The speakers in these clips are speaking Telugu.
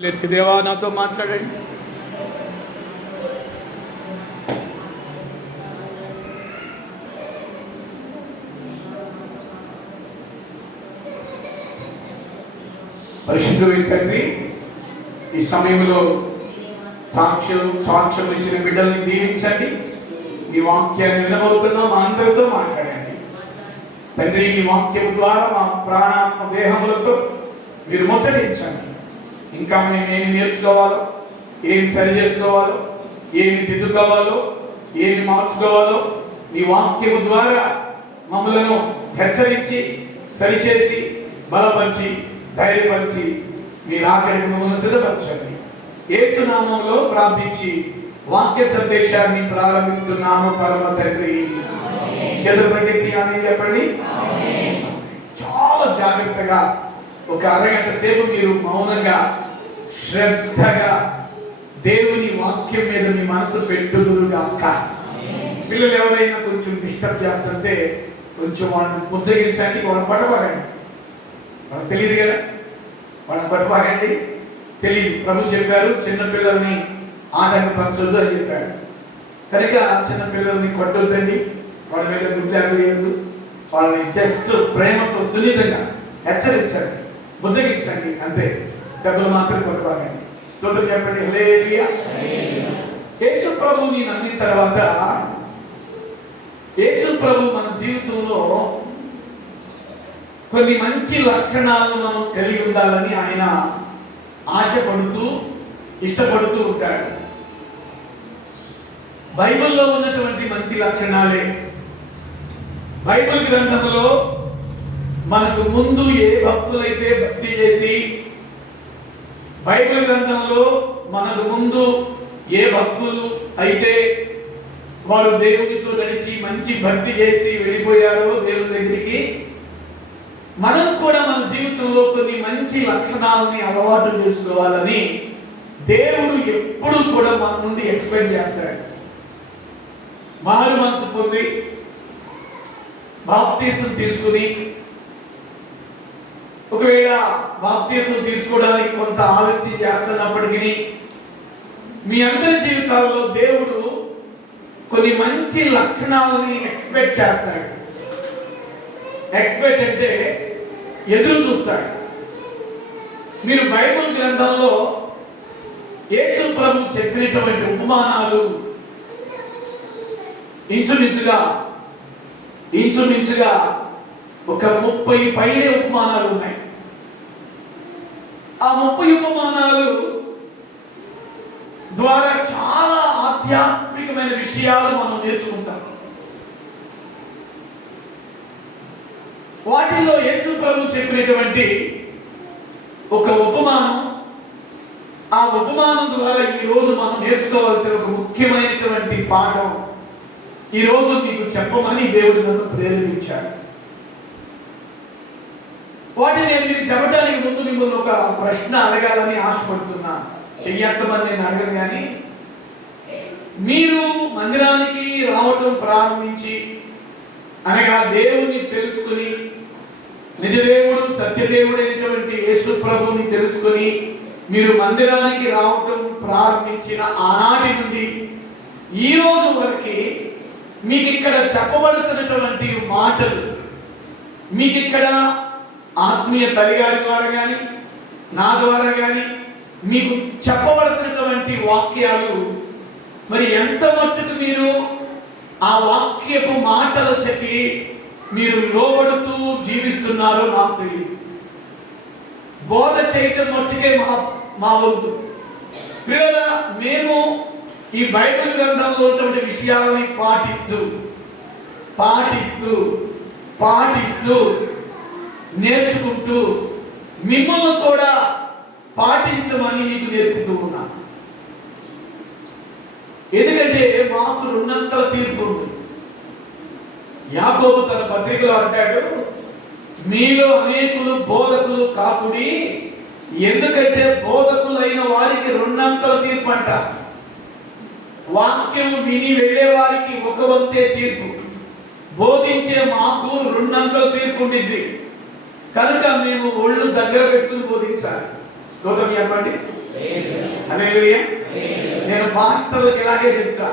దేవా నాతో మాట్లాడండి. పరిశుద్ధుడైన తండ్రి, ఈ సమయంలో సాక్ష్యం ఇచ్చిన బిడ్డల్ని దీవించండి. ఈ వాక్యాన్ని వినబోతున్నా మా అందరితో మాట్లాడండి తండ్రి. ఈ వాక్యం ద్వారా మా ప్రాణాత్మ దేహములతో మీరు ముచ్చటించండి. ఇంకా మేము ఏమి నేర్చుకోవాలో, ఏమి సరి చేసుకోవాలో, ఏమి దిద్దుకోవాలో, ఏమి మార్చుకోవాలో ఈ వాక్యము ద్వారా మమ్మలను హెచ్చరించి, సరిచేసి, బలపరిచి, ధైర్యపరిచి మీరు ఆఖరికి మమ్మల్ని సిద్ధపరచండి. యేసు నామములో ప్రార్థించి వాక్య సందేశాన్ని ప్రారంభిస్తున్నాము పరమ తండ్రి. చేతులపైకెత్తి అని చెప్పండి. చాలా జాగ్రత్తగా ఒక అరగంట సేపు మీరు మౌనంగా శ్రద్ధగా దేవుని వాక్యం మీద మీ మనసు పెట్టుదురుగాక. పిల్లలు ఎవరైనా కొంచెం డిస్టర్బ్ చేస్తుంటే కొంచెం వాళ్ళని పుచ్చగించండి, వాళ్ళని పట్టబాగండి. వాళ్ళకి తెలియదు కదా, వాళ్ళని పట్టబాగండి. తెలియదు. ప్రభు చెప్పారు చిన్నపిల్లల్ని ఆటంకపరచొద్దు అని చెప్పాడు. కనుక చిన్నపిల్లల్ని కొట్టొద్దండి, వాళ్ళ మీద గుడ్లాలు వేయద్దు. వాళ్ళని జస్ట్ ప్రేమతో సున్నితంగా హెచ్చరించండి, బుజ్జగించండి, అంతే. డబ్బులు మాత్రం కొట్టబాగండి. స్తోత్రం చెప్పండి. హల్లెలూయా. యేసు ప్రభుని నమ్మిన తర్వాత యేసు ప్రభు మన జీవితంలో కొన్ని మంచి లక్షణాలను మనం కలిగి ఉండాలని ఆయన ఆశపడుతూ ఇష్టపడుతూ ఉంటాడు. బైబిల్లో ఉన్నటువంటి మంచి లక్షణాలే బైబిల్ గ్రంథంలో మనకు ముందు ఏ భక్తులైతే భక్తి చేసి, బైబిల్ గ్రంథంలో మనకు ముందు ఏ భక్తులు అయితే వారు దేవునితో నడిచి మంచి భక్తి చేసి వెళ్ళిపోయారో దేవుని దగ్గరికి, మనం కూడా మన జీవితంలో కొన్ని మంచి లక్షణాలని అలవాటు చేసుకోవాలని దేవుడు ఎప్పుడు కూడా మన నుండి ఎక్స్పెక్ట్ చేస్తాడు. మారు మనసు పొంది బాప్తీసం తీసుకుని, ఒకవేళ బాప్తీసం తీసుకోవడానికి కొంత ఆలస్యం చేస్తున్నప్పటికీ మీ అందరి జీవితాల్లో దేవుడు కొన్ని మంచి లక్షణాలని ఎక్స్పెక్ట్ చేస్తాడు. ఎక్స్పెక్ట్ అంటే ఎదురు చూస్తాడు. మీరు బైబిల్ గ్రంథంలో యేసు ప్రభు చెప్పినటువంటి ఉపమానాలు ఇంచుమించుగా ఒక 30 పైనే ఉపమానాలు ఉన్నాయి. ఆ 30 ఉపమానాలు ద్వారా చాలా ఆధ్యాత్మికమైన విషయాలు మనం నేర్చుకుంటాం. వాటిల్లో యేసు ప్రభు చెప్పినటువంటి ఒక ఉపమానం, ఆ ఉపమానం ద్వారా ఈరోజు మనం నేర్చుకోవాల్సిన ఒక ముఖ్యమైనటువంటి పాఠం ఈరోజు మీకు చెప్పమని దేవుడు నన్ను ప్రేరేపించాడు. వాటిని నేను మీకు చెప్పడానికి ముందు మిమ్మల్ని ఒక ప్రశ్న అడగాలని ఆశపడుతున్నా. చెయ్యత్తమని నేను అడగను, కానీ మీరు మందిరానికి రావటం ప్రారంభించి, అనగా దేవుని తెలుసుకుని, నిజదేవుడు సత్యదేవుడు అయినటువంటి యేసు ప్రభుని తెలుసుకుని మీరు మందిరానికి రావటం ప్రారంభించిన ఆనాటి నుండి ఈ రోజు వరకు మీకు ఇక్కడ చెప్పబడుతున్నటువంటి మాటలు, మీకు ఇక్కడ ఆత్మీయ తల్లిగారి ద్వారా కానీ నా ద్వారా కానీ మీకు చెప్పబడుతున్నటువంటి వాక్యాలు మరి ఎంత మట్టుకు మీరు ఆ వాక్యపు మాటలు చెప్పి మీరు లోబడుతూ జీవిస్తున్నారో నాకు తెలియదు. బోధ చేయటం మట్టుకే మా వంతు. పిల్లల, మేము ఈ బైబిల్ గ్రంథంలో ఉన్నటువంటి విషయాలని పాటిస్తూ నేర్చుకుంటూ మిమ్మల్ని కూడా పాటించమని మీకు నేర్పుతూ ఉన్నాను. ఎందుకంటే మాకు రెండంతల తీర్పు ఉంది. యాకోబు తన పత్రికలో అంటాడు, మీలో అనేకులు బోధకులు కాకుడి, ఎందుకంటే బోధకులైన వారికి రెండంతల తీర్పు అంట. వాక్యం విని వెళ్ళే వారికి ఒక వంతే తీర్పు, బోధించే మాకు రెండంతల తీర్పు ఉండింది. కనుక మేము ఒళ్ళు దగ్గర పెట్టుకుని బోధించాలి. స్తోత్రం చెప్పండి. హల్లెలూయా. నేను పాస్టర్లకు ఇలాగే చెప్తా,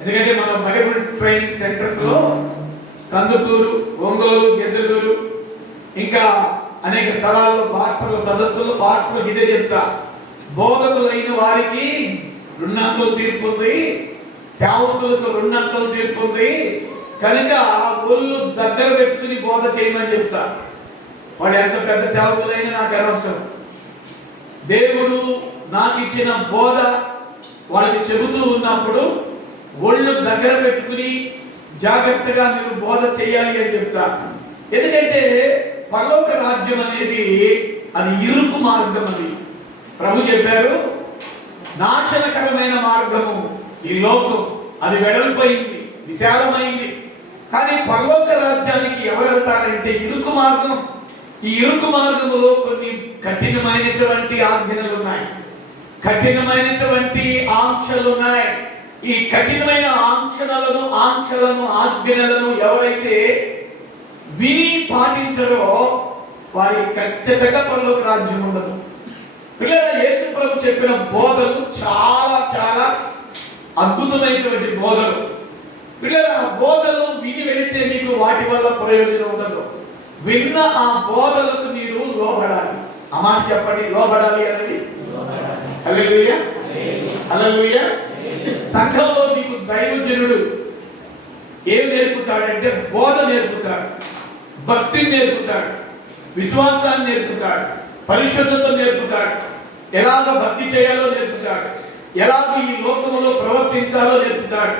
ఎందుకంటే మన బైబిల్ ట్రైనింగ్ సెంటర్స్ లో కందుకూరు, ఒంగోలు, గిద్దలూరు ఇంకా అనేక స్థలాల్లో పాస్టర్ల సదస్సులు పాస్టర్లకు ఇదే చెప్తా, బోధకులైన వారికి రెండంతలు తీర్పు ఉంది, సేవకులకు రెండంతలు తీర్పు ఉంది, కనుక ఒళ్ళు దగ్గర పెట్టుకుని బోధ చేయమని చెప్తా. వాళ్ళు ఎంత పెద్ద సేవకులైనా నాకు అనవసరం. దేవుడు నాకు ఇచ్చిన బోధ వాళ్ళకి చెబుతూ ఉన్నప్పుడు ఒళ్ళు దగ్గర పెట్టుకుని జాగ్రత్తగా మీరు బోధ చేయాలి అని చెప్తా. ఎందుకంటే పరలోక రాజ్యం అనేది అది ఇరుకు మార్గం. అది ప్రభు చెప్పారు, నాశనకరమైన మార్గము ఈ లోకం, అది వెడల్పోయింది, విశాలమైంది. కానీ పరలోక రాజ్యానికి ఎవరు వెళ్తారంటే ఇరుకు మార్గం. ఈ ఇరుకు మార్గములో కొన్ని కఠినమైనటువంటి ఆజ్ఞలు ఉన్నాయి, కఠినమైనటువంటి ఆంక్షలు ఉన్నాయి. ఈ కఠినమైన ఆంక్షలను ఆజ్ఞలను ఎవరైతే విని పాటించరో వారికి ఖచ్చితంగా పరలోక రాజ్యం ఉండదు. పిల్లల యేసు ప్రభు చెప్పిన బోధలు చాలా చాలా అద్భుతమైనటువంటి బోధలు. పిల్లల బోధలు విని వెళితే మీకు వాటి వల్ల ప్రయోజనం ఉండదు. విన్న ఆ బోధలకు మీరు లోబడాలి. ఆ మాట చెప్పండి, లోబడాలి అనేది. హల్లెలూయా, హల్లెలూయా. సంఘంలో మీకు దైవజనుడు ఏం నేర్పుతాడంటే బోధ నేర్పుతాడు, భక్తిని నేర్పుతాడు, విశ్వాసాన్ని నేర్పుతాడు, పరిశుద్ధత నేర్పుతాడు, ఎలాగ భక్తి చేయాలో నేర్పుతాడు, ఎలాగ ఈ లోకములో ప్రవర్తించాలో నేర్పుతాడు,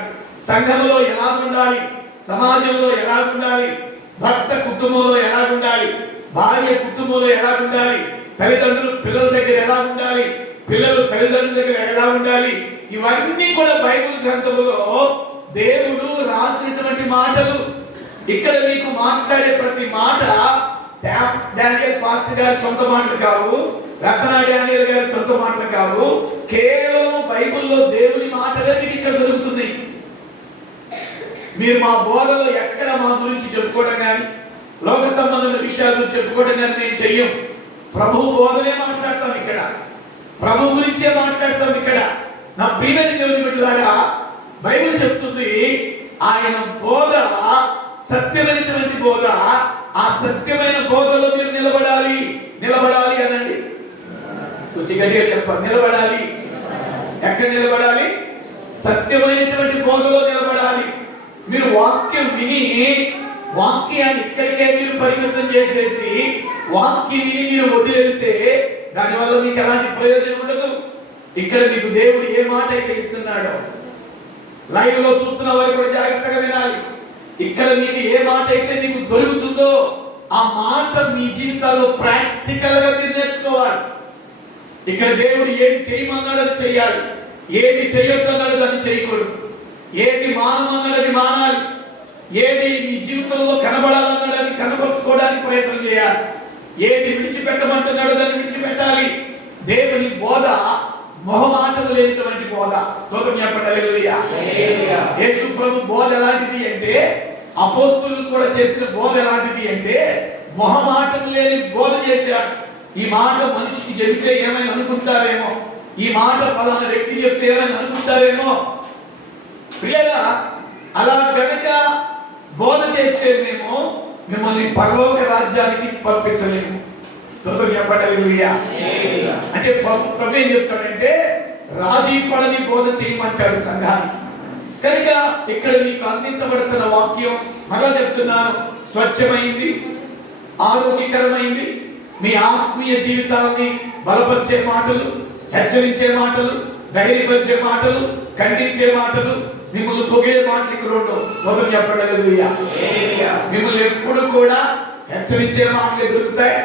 సంఘములో ఎలా ఉండాలి, సమాజంలో ఎలా ఉండాలి, భర్త కుటుంబంలో ఎలా ఉండాలి, భార్య కుటుంబంలో ఎలా ఉండాలి, తల్లిదండ్రులు పిల్లల దగ్గర ఎలా ఉండాలి, పిల్లలు తల్లిదండ్రుల దగ్గర ఎలా ఉండాలి, ఇవన్నీ కూడా బైబిల్ గ్రంథములో దేవుడు రాసినటువంటి మాటలు. ఇక్కడ మీకు మాట్లాడే ప్రతి మాట శామ్ డానియల్ పాస్టర్ గారి సొంత మాటలు కావు, రత్న డానియల్ గారి సొంత మాటలు కావు, కేవలం బైబిల్లో దేవుని మాటలే మీకు ఇక్కడ దొరుకుతుంది. మీరు మా బోధలో ఎక్కడ మా గురించి చెప్పుకోవడం కానీ లోక సంబంధమైన విషయాల గురించి చెప్పుకోవడం కానీ మేము చెయ్యం. ప్రభు బోధనే మాట్లాడతాం ఇక్కడ, ప్రభు గురించే మాట్లాడతాం ఇక్కడ. నా ప్రియమైన దేవుని బిడ్డలారా, బైబిల్ చెప్తుంది ఆయన బోధ సత్యమైనటువంటి బోధ. ఆ సత్యమైన బోధలో మీరు నిలబడాలి. నిలబడాలి అనండి, కొంచెం గట్టిగా చెప్పండి. నిలబడాలి. ఎక్కడ నిలబడాలి? సత్యమైనటువంటి బోధలో నిలబడాలి. మీరు వాక్యం విని వాక్యాన్ని ఇక్కడికే మీరు పరిమితం చేసేసి వాక్యం విని మీరు వదిలేస్తే దానివల్ల మీకు ఎలాంటి ప్రయోజనం ఉండదు. ఇక్కడ మీకు దేవుడు ఏ మాట అయితే ఇస్తున్నాడో లైవ్ లో చూస్తున్న వారు కూడా జాగ్రత్తగా వినాలి. ఇక్కడ మీకు ఏ మాట అయితే మీకు దొరుకుతుందో ఆ మాట మీ జీవితాల్లో ప్రాక్టికల్ గా మీరు నేర్చుకోవాలి. ఇక్కడ దేవుడు ఏది చేయమన్నాడు అది చేయాలి, ఏది చేయొద్దన్నాడు అది చేయకూడదు, ఏది మానమన్నాడు అది మానాలి, ఏది మీ జీవితంలో కనబడాలన్నాడు అది కనపరుచుకోవడానికి ప్రయత్నం చేయాలి, ఏది విడిచిపెట్టమంటున్నాడో దాన్ని విడిచిపెట్టాలి. దేవుని బోధ మొహమాటము లేనిటువంటి బోధ. స్తోత్రం చెప్పండి. హల్లెలూయా. యేసు ప్రభు బోధ ఎలాంటిది అంటే, అపోస్తలులు కూడా చేసిన బోధ ఎలాంటిది అంటే మొహమాటము లేని బోధ చేశారు. ఈ మాట మనిషికి చెబితే ఏమైనా అనుకుంటారేమో, ఈ మాట పలానా వ్యక్తి చెప్తే ఏమైనా అనుకుంటారేమో. ప్రియరా, అలా గనక బోధ చేస్తే మేము మిమ్మల్ని పరలోక రాజ్యానికి పంపించలేము. స్తోత్రం చెప్పండి. హల్లెలూయా. అంటే ప్రభు ఏం చెప్తాడంటే రాజీ పడని బోధ చేయమంటాడు సంఘానికి. కనుక ఇక్కడ మీకు అందించబడుతున్న వాక్యం మళ్ళా చెప్తున్నాను, స్వచ్ఛమైంది, ఆరోగ్యకరమైంది, మీ ఆత్మీయ జీవితాన్ని బలపరిచే మాటలు, హెచ్చరించే మాటలు, ధైర్యపరిచే మాటలు, ఖండించే మాటలు, మిమ్మల్ని పొగిడే మాటలు ఇక్కడ ఉండవు. స్తోత్రం చెప్పండి. హల్లెలూయా. మిమ్మల్ని ఎప్పుడు కూడా హెచ్చరించే మాటలు దొరుకుతాయి,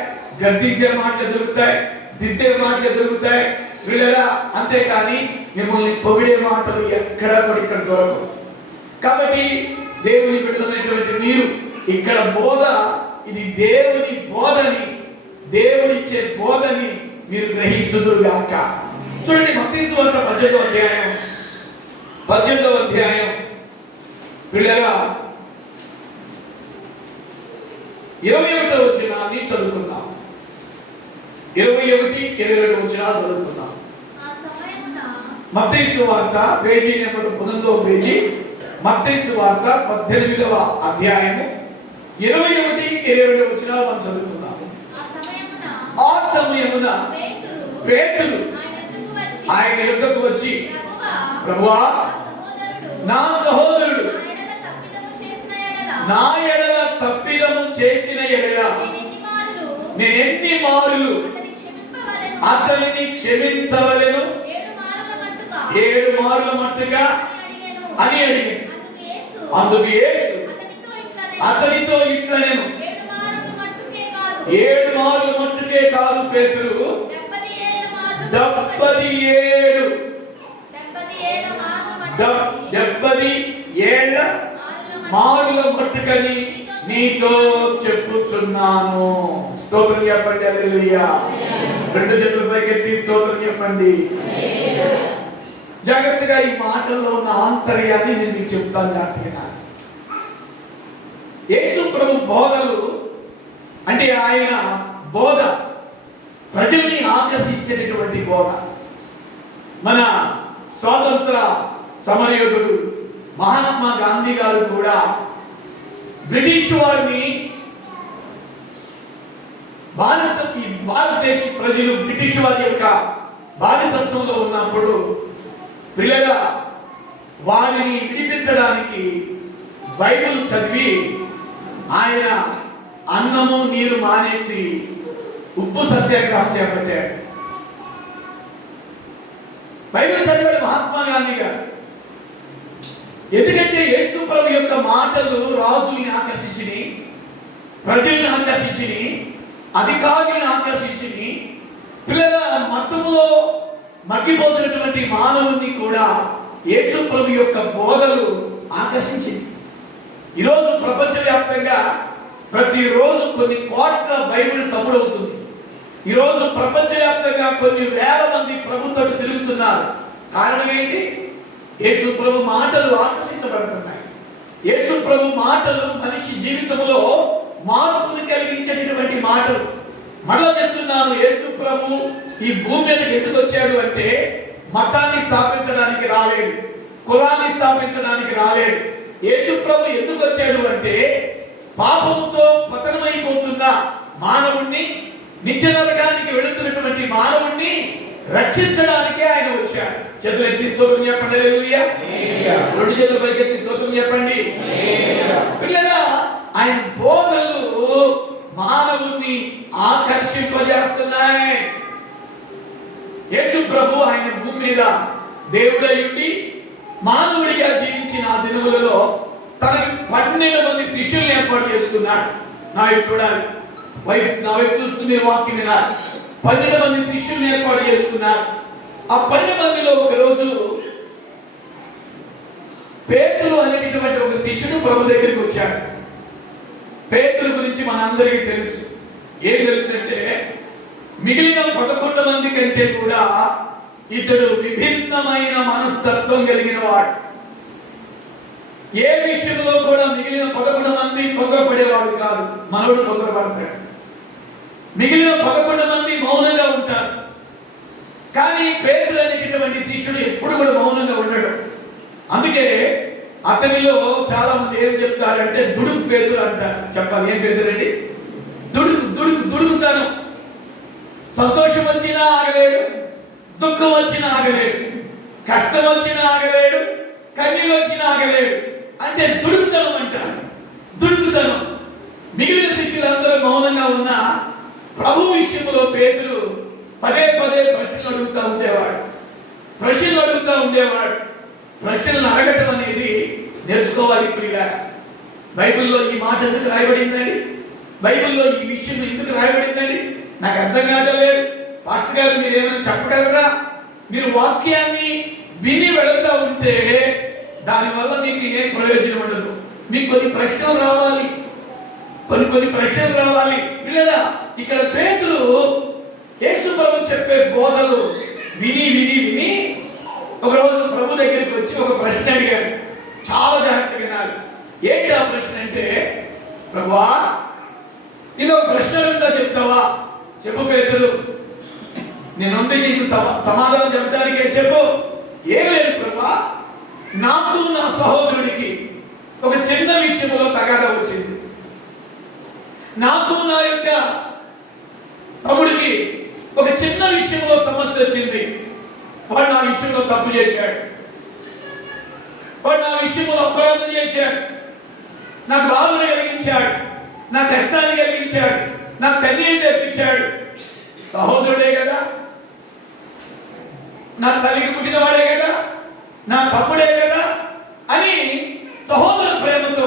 గద్దించే మాటలు దొరుకుతాయి, దిద్దే మాటలు దొరుకుతాయి వీళ్ళరా. అంతేకాని మిమ్మల్ని పొగిడే మాటలు ఎక్కడా కూడా ఇక్కడ దొరకవు. కాబట్టి దేవుని బిడ్డలైనటువంటి మీరు ఇక్కడ బోధ, ఇది దేవుని బోధని, దేవుడిచ్చే బోధని మీరు గ్రహించుదురుగాక. చూడండి, మత్తయి సువార్త 18వ అధ్యాయం పిల్లగా 21వ వచనాన్ని చదువుకుందాం. 21, 22 వచనాలు చదువుకుందాం. మత్తయి సువార్త పేజీ నెంబర్ 19వ పేజీ, మత్తయి సువార్త 18వ అధ్యాయము 21, 22 వచనాలు మనం చదువుకుందాము. ఆ సమయమున పేతురు ఆయన యొద్దకు వచ్చి, ప్రభువా, నా సహోదరుడు నా ఎడల తప్పిదము చేసిన ఎడల నేనెన్ని మారులు అతనిని క్షమించవలెను? 7 మార్ల మట్టుగా అని అడిగాను. అందుకు యేసు అతనితో ఇట్లా, నేను 7 మార్ల మట్టుకే కాదు పేతురు, 70 ఏళ్ల మారుల మట్టుకని నీతో చెప్పుచున్నాను. స్తోత్రం చెప్పండి. హల్లెలూయా. 2 చేతుల పైకెత్తి స్తోత్రం చెప్పండి. జాగ్రత్తగా ఈ మాటల్లో ఉన్న ఆంతర్యాన్ని నేను మీకు చెప్తాను. జాగ్రత్తగా యేసు ప్రభు బోధలు అంటే ఆయన బోధ ప్రజల్ని ఆకర్షించేటటువంటి బోధ. మన స్వాతంత్ర సమరయోధుడు మహాత్మా గాంధీ గారు కూడా బ్రిటిష్ వారిని భారతదేశ ప్రజలు బ్రిటిష్ వారి యొక్క బానిసత్వంలో ఉన్నప్పుడు పిల్లగా వారిని విడిపించడానికి బైబిల్ చదివి ఆయన అన్నము నీరు మానేసి ఉప్పు సత్యాగ్రహం చేపట్టాడు. బైబిల్ చదివాడు మహాత్మా గాంధీ గారు. ఎందుకంటే యేసు ప్రభు యొక్క మాటలు రాజుల్ని ఆకర్షించిని, ప్రజల్ని ఆకర్షించిని, అధికారులను ఆకర్షించిని, పిల్లల మతంలో మగ్గిపోతున్నటువంటి మానవుని కూడా యేసు ప్రభు యొక్క బోధలు ఆకర్షించింది. ఈరోజు ప్రపంచవ్యాప్తంగా ప్రతిరోజు కొన్ని కోట్ల బైబిల్స్ అమ్ముడవుతుంది. ఈరోజు ప్రపంచవ్యాప్తంగా కొన్ని వేల మంది ప్రభుత్వం తిరుగుతున్నారు. కారణం ఏంటి? యేసు ప్రభు మాటలు ఆకర్షించబడుతున్నాయి. యేసు ప్రభు మాటలు మనిషి జీవితంలో మార్పుని కలిగించేటటువంటి మాటలు. మళ్ళా చెప్తున్నాను, యేసు ప్రభు ఈ భూమి మీదకి ఎందుకు వచ్చాడు అంటే మతాన్ని స్థాపించడానికి రాలేడు, కులాన్ని స్థాపించడానికి రాలేడు. యేసు ప్రభు ఎందుకు వచ్చాడు అంటే పాపముతో పతనమైపోతున్న మానవుణ్ణి, నిత్య నరకానికి వెళుతున్నటువంటి మానవుణ్ణి రక్షించడానికే ఆయన వచ్చాడు. చేతులు ఎత్తి స్తోత్రం చెప్పండి. హల్లెలూయా. 2 చేతుల పైకెత్తి స్తోత్రం చెప్పండి. పిల్లగా ఆయన బోధలు మానవుని ఆకర్షింపజేస్తున్నాయి. యేసు ప్రభు ఆయన భూమి మీద దేవుడై ఉండి మానవుడిగా జీవించిన ఆ దినములలో తనకి 12 మంది శిష్యుల్ని ఏర్పాటు చేసుకున్నాడు. నా వైపు చూడాలి, నా వైపు చూస్తూ మీరు వాక్యం వినాలి. 12 మంది శిష్యుల్ని ఏర్పాటు చేసుకున్నారు. ఆ 12 మందిలో ఒక రోజు పేతురు అనేటటువంటి ఒక శిష్యుడు ప్రభు దగ్గరికి వచ్చాడు. పేతురు గురించి మనందరికీ తెలుసు. ఏం తెలుసు అంటే మిగిలిన 11 మంది కంటే కూడా ఇతడు విభిన్నమైన మనస్తత్వం కలిగిన వాడు. ఏ విషయంలో కూడా మిగిలిన 11 మంది తొందరపడేవాడు కాదు, మనవుడు తొందరపడతాడు. మిగిలిన 11 మంది మౌనంగా ఉంటారు, కానీ పేతురు అనేటటువంటి శిష్యుడు ఎప్పుడు కూడా మౌనంగా ఉండడు. అందుకే అతనిలో చాలా మంది ఏం చెప్తారంటే దుడుకు పేతురు అంటారు. చెప్పాలి, ఏం పేతురు అండి? దుడుకుతాను. సంతోషం వచ్చినా ఆగలేడు, దుఃఖం వచ్చినా ఆగలేడు, కష్టం వచ్చినా ఆగలేడు, కన్నీళ్ళు వచ్చినా ఆగలేడు. అంటే దుడుకుతనం అంటారు. దుడుకుతనం. మిగిలిన శిష్యులందరూ మౌనంగా ఉన్న ప్రభు విషయంలో పేతురు పదే ప్రశ్నలు అడుగుతూ ఉండేవాడు. ప్రశ్నలు అడగటం అనేది నేర్చుకోవాలి ప్రియులారా. బైబిల్లో ఈ మాట ఎందుకు రాయబడిందండి? బైబిల్లో ఈ విషయం ఎందుకు రాయబడిందండి? నాకు అర్థం కావట్లేదు. పాస్టర్ గారు మీరు ఏమైనా చెప్పగలరా? మీరు వాక్యాన్ని విని వెళుతూ ఉంటే దానివల్ల మీకు ఏం ప్రయోజనం ఉండదు. మీకు కొన్ని ప్రశ్నలు రావాలి, కొన్ని ప్రశ్నలు రావాలి. పిల్లలా, ఇక్కడ పేతురు యేసు ప్రభు చెప్పే బోధలు విని ఒకరోజు ప్రభు దగ్గరికి వచ్చి ఒక ప్రశ్న అడిగాడు. చాలా జాగ్రత్తగా వినాలి. ఏంటి ఆ ప్రశ్న అంటే, ప్రభువా, నేను ఒక ప్రశ్న అడుగుతా, చెప్తావా? చెప్పు పేతురు. సమాధానం చెప్పడానికే చెప్పు. ఏం లేదు ప్రభువా, నాకు నా సహోదరుడికి ఒక చిన్న విషయంలో తగాదా వచ్చింది. నాకు నా యొక్క తమ్ముడికి ఒక చిన్న విషయంలో సమస్య వచ్చింది. వాడు నా విషయంలో తప్పు చేశాడు, వాడు నా విషయంలో అపరాధం చేశాడు, నాకు బాధను కలిగించాడు, నా కష్టాన్ని కలిగించాడు, నాకు కన్నీరు తెప్పించాడు. సహోదరుడే కదా, నా తల్లికి పుట్టినవాడే కదా, నా తమ్ముడే కదా అని సహోదర ప్రేమతో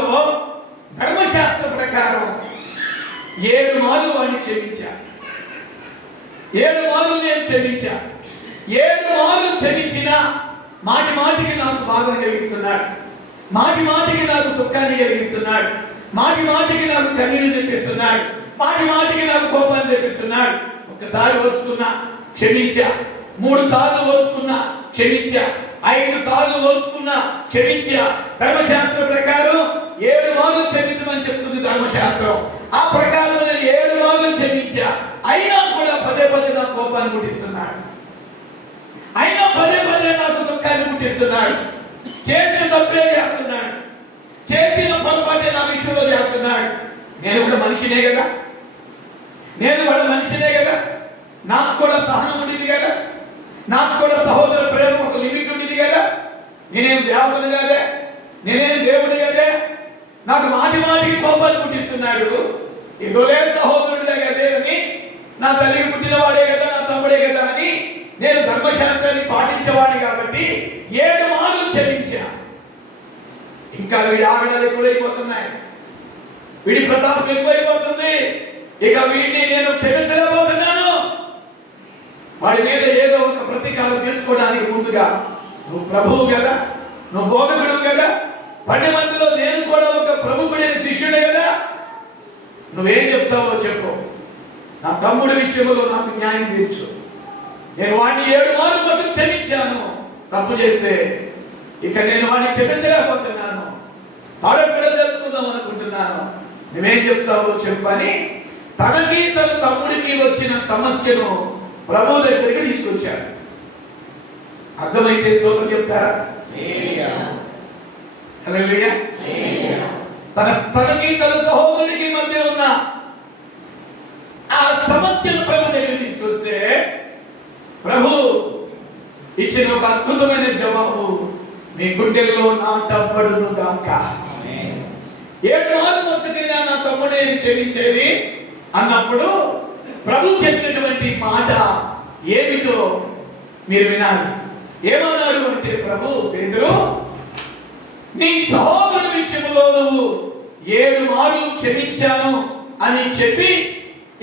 ధర్మశాస్త్ర ప్రకారం 7 మార్లు వాడిని క్షమించా. 7 మార్లు నేను క్షమించా. 7 మార్లు క్షమించిన మాటి మాటికి నాకు బాధను కలిగిస్తున్నాడు, మాటి మాటికి నాకు దుఃఖాన్ని కలిగిస్తున్నాడు, మాటి మాటికి నాకు కన్నీళ్ళు తెప్పిస్తున్నాడు, మాటి మాటికి నాకు కోపాన్ని తెప్పిస్తున్నాడు. ఒక్కసారి ఓర్చుకున్నా, క్షమించా. 3 సార్లు ఓర్చుకున్నా, క్షమించా. 5 సార్లు ఓర్చుకున్నా, క్షమించా. ధర్మశాస్త్ర ప్రకారం 7 మార్లు క్షమించమని చెప్తుంది ధర్మశాస్త్రం. ఆ ప్రకారం నేను 7 మార్లు క్షమించా. అయినా కూడా పదే పదే నా కోపాన్ని పుట్టిస్తున్నాడు, అయినా పదే పదే నాకు దుఃఖాన్ని పుట్టిస్తున్నాడు. చేసిన తప్పే చేస్తున్నాడు, చేసిన పొరపాటే నా విషయంలో చేస్తున్నాడు. నేను కూడా మనిషినే కదా, నేను కూడా మనిషినే కదా, నాకు కూడా సహనం ఉండేది కదా, నాకు కూడా సహోదర ప్రేమ ఒక లిమిట్ ఉండేది కదా. నేనేం దేవతను కదే, నేనేం దేవుడు కదే. నాకు మాటి మాటికి కోపాలు పుట్టిస్తున్నాడు. ఏదోలే సహోదరుడిదే కదే అని, నా తల్లికి పుట్టినవాడే కదా, నా తమ్ముడే కదా అని నేను ధర్మశాస్త్రాన్ని పాటించేవాడిని కాబట్టి 7 మార్లు క్షమించా. ఇంకా వీడి ఆగడాలు ఎక్కువైపోతున్నాయి, వీడి ప్రతాపం ఎక్కువైపోతుంది. ఇక వీడిని నేను క్షమించలేకపోతున్నాను. వాడి మీద ఏదో ఒక ప్రతీకారం తీర్చుకోవడానికి ముందుగా నువ్వు ప్రభువు కదా, నువ్వు బోధకుడు కదా, 10 మందిలో నేను కూడా ఒక ప్రముఖుడైన శిష్యుడే కదా, నువ్వేం చెప్తావో చెప్పు. నా తమ్ముడి విషయంలో నాకు న్యాయం తీర్చు. నేను వాడిని 7 మార్లు మటుకు క్షమించాను. తప్పు చేస్తే ఇక నేను వాడిని క్షమించలేకపోతున్నాను, తాడపిడలు తెలుసుకుందాం అనుకుంటున్నాను. నువ్వేం చెప్తావో చెప్పని తనకి తన తమ్ముడికి వచ్చిన సమస్యను ప్రభు దగ్గరికి తీసుకొచ్చాడు. అర్థమైతే స్తోత్రం చెప్తారా? హల్లెలూయా. తనకి తన సహోదరుడికి మధ్య ఉన్న ఆ సమస్యను ప్రభు దగ్గరికి తీసుకొస్తే ప్రభు ఇచ్చిన ఒక అద్భుతమైన జవాబు మీ గుండెల్లో నాటబడును గాక. 7 మార్లు మొత్తకైనా నా తమ్ముడే క్షమించేది అన్నప్పుడు ప్రభు చెప్పినటువంటి మాట ఏమిటో మీరు వినాలి. ఏమన్నాడు అంటే ప్రభు, పేతురు, నీ సహోదరుడి విషయంలో నువ్వు 7 మార్లు క్షమించాను అని చెప్పి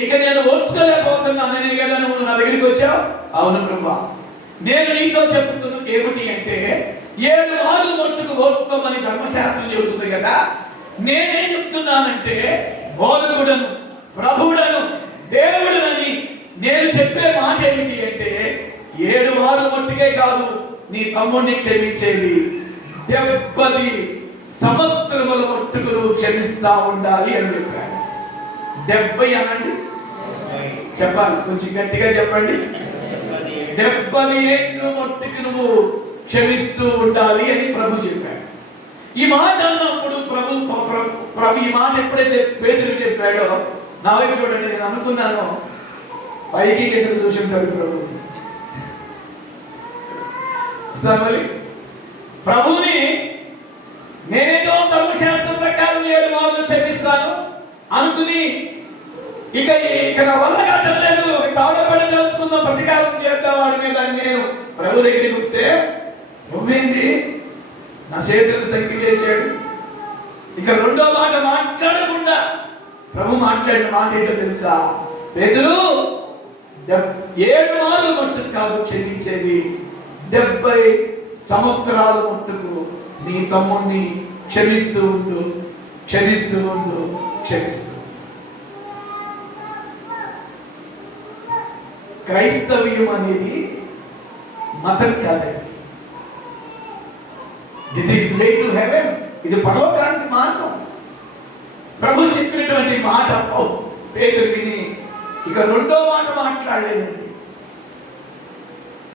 ఇక నేను ఓర్చుకోలేకపోతున్నాననే కదా నువ్వు నా దగ్గరికి వచ్చావు. అవును ప్రభు, నేను నీతో చెప్తున్నాను ఏమిటి అంటే 7 మార్లు మట్టుకు ఓర్చుకోమని ధర్మశాస్త్రం చెబుతుంది కదా. నేనేం చెప్తున్నానంటే బోధకుడను, ప్రభువుడను, దేవుడునని నేను చెప్పే మాట ఏమిటి అంటే 7 మార్లు మట్టుకే కాదు నీ తమ్ముడిని క్షమించేది 70 సంవత్సరముల మట్టుకు నువ్వు క్షమిస్తా ఉండాలి అని చెప్పాడు. 70 అనండి, చెప్పాలి, కొంచెం గట్టిగా చెప్పండి. 70 ఏళ్ళు మట్టుకు నువ్వు క్షమిస్తూ ఉండాలి అని ప్రభు చెప్పాడు. ఈ మాట అన్నప్పుడు ప్రభు ఈ మాట ఎప్పుడైతే పేతురు చెప్పాడో నా వైపు చూడండి, నేను అనుకున్నాను పైకి కిందకు చూసి ఉంటాడు ప్రభు. ప్రభుని నేనేదో ధర్మశాస్త్రం ప్రకారం 7 మార్లు క్షమిస్తాను అనుకుని ఇక నా వల్ల కాటలేదు, తాగబడి తెలుసుకుందాం, ప్రతీకారం చేద్దాం వాడి మీద అని నేను ప్రభు దగ్గరికి వస్తే నువ్వేంది నా చేతులకు సంఖ్యలు చేశాడు. ఇక రెండో మాట మాట్లాడకుండా ప్రభు మాట్లాడిన మాట ఏంటో తెలుసా? పేతురు, 7 మార్లు మట్టుకు కాదు క్షమించేది, 70 సంవత్సరాల మట్టుకు నీ తమ్ముడిని క్షమిస్తూ ఉండు, క్షమిస్తూ ఉండు, క్షమిస్తూ. క్రైస్తవ్యం అనేది మతం కాదండి. This is way to heaven. ఇది పరలోకానికి మార్గం. ప్రభు చెప్పినటువంటి మాట పేతురు విని ఇక రెండో మాట మాట్లాడలేదండి.